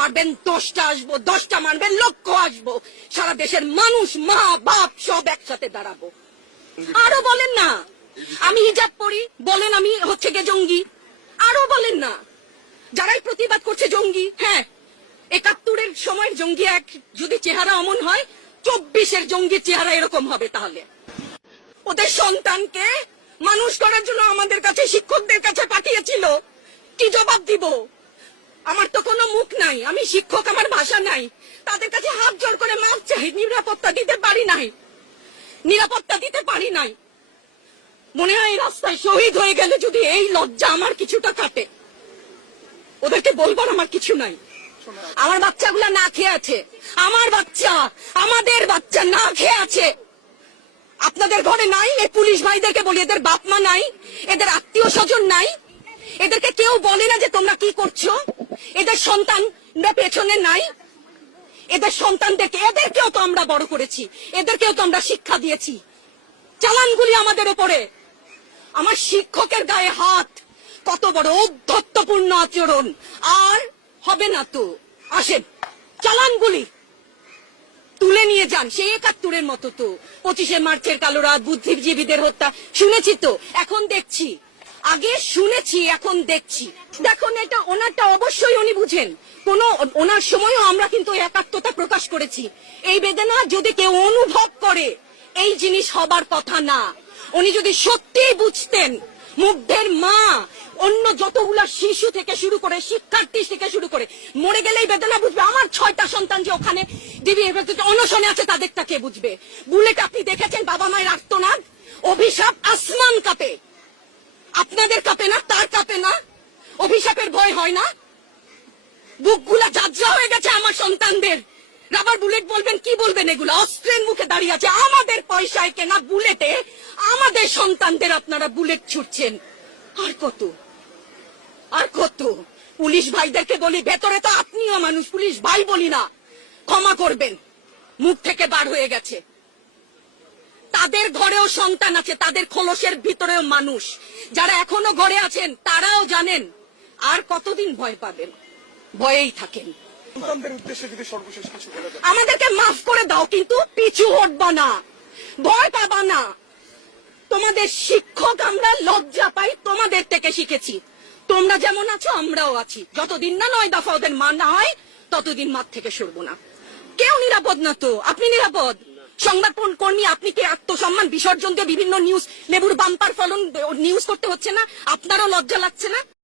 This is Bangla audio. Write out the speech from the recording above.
মারবেন 10টা আসবো, 10টা মারবেন লক্ষ আসবো, সারা দেশের মানুষ মা বাপ সব একসাথে দাঁড়াবো। আরো বলেন না আমি হিজাব পরি, বলেন আমি হচ্ছে গে জঙ্গি, আরো বলেন না যারাই প্রতিবাদ করছে জঙ্গি। হ্যাঁ, 71-এর সময় জঙ্গি এক যদি চেহারা অমন হয়, 24-এর জঙ্গির চেহারা এরকম হবে। তাহলে ওদের সন্তানকে মানুষ করার জন্য আমাদের কাছে শিক্ষকদের কাছে পাঠিয়েছিল, কি জবাব দিব? আমার তো কোনো মুখ নাই, আমি শিক্ষক, আমার ভাষা নাই, তাদের কাছে হাত জোড় করে মাপ চাই। নিরাপত্তা দিতে পারি নাই, নিরাপত্তা দিতে পারি নাই। মনে হয় রাস্তায় শহীদ হয়ে গেলে যদি এই লজ্জা আমার কিছুটা কাটে, ওদেরকে বলবার আমার কিছু নাই। আমার বাচ্চাগুলা না খেয়ে আছে, আমার বাচ্চা, আমাদের বাচ্চা না খেয়ে আছে। আপনাদের ঘরে নাই? এই পুলিশ ভাইদেরকে বলি, এদের বাপ মা নাই, এদের আত্মীয় স্বজন নাই, এদেরকে কেউ বলে না যে তোমরা কি করছো? এদের সন্তানরা পেছনে নাই? এদের সন্তানদেরকে, এদেরকেও তো আমরা বড় করেছি, এদেরকেও তো আমরা শিক্ষা দিয়েছি। চালানগুলি আমাদের উপরে। আমার শিক্ষকের গায়ে হাত, কত বড় ঔদ্ধত্যপূর্ণ আচরণ! আর হবে না তো, আসেন চালানগুলি তুলে নিয়ে যান। সেই 71-এর মতো তো 25শে মার্চের কালো রাত, বুদ্ধিজীবীদের হত্যা শুনেছি তো, এখন দেখছি। আগে শুনেছি, এখন দেখছি। দেখুন, এটা ওনারটা অবশ্যই উনি বুঝেন। কোন ওনার সময়ও আমরা কিন্তু একাত্মতা প্রকাশ করেছি। এই বেদনা যদি কেউ অনুভব করে, এই জিনিস হবার কথা না। উনি যদি সত্যিই বুঝতেন, মুগ্ধের মা, অন্য যতগুলা শিশু থেকে শুরু করে, শিক্ষার্থী থেকে শুরু করে, মরে গেলেই বেদনা বুঝবে। আমার 6টা সন্তান যে ওখানে অনশনে আছে, তাদেরটা কে বুঝবে? বুলেট আপনি দেখেছেন, বাবা মায়ের আর্তনাদ, অভিশাপ আসমান কাঁপে। আপনাদের কাঁপে না? তার কাঁপে না? অভিশাপের ভয় হয় না? বুকগুলা ঝাঁঝরা হয়ে গেছে আমার সন্তানদের। রাবার বুলেট বলবেন, কি বলবেন? এগুলো অস্ত্রের মুখে দাঁড়িয়ে আছে, আমাদের পয়সায় কেনা বুলেটে আমাদের সন্তানদের আপনারা বুলেট ছুটছেন। আর কত, আর কত? পুলিশ ভাইদেরকে বলি, ভেতরে তো আপনিও মানুষ, পুলিশ ভাই বলি না, ক্ষমা করবেন, মুখ থেকে বার হয়ে গেছে। তাদের ঘরেও সন্তান আছে, তাদের খোলসের ভিতরেও মানুষ। যারা এখনো ঘরে আছেন তারাও জানেন আর কতদিন ভয় পাবেন, ভয়েই থাকেন। আমাদেরকে মাফ করে দাও, কিন্তু পিছু হটবা না, ভয় পাবা না। তোমাদের শিক্ষক আমরা লজ্জা পাই, তোমাদের থেকে শিখেছি। তোমরা যেমন আছো আমরাও আছি। যতদিন না 9 দফা ওদের মানা হয়, ততদিন মাঠ থেকে সরবো না। কেউ নিরাপদ না তো। আপনি নিরাপদ? সংবাদ কর্মী আপনি কি আত্মসম্মান বিসর্জন দিয়ে বিভিন্ন নিউজ, লেবুর বাম্পার ফলন নিউজ করতে হচ্ছে না? আপনারও লজ্জা লাগছে না?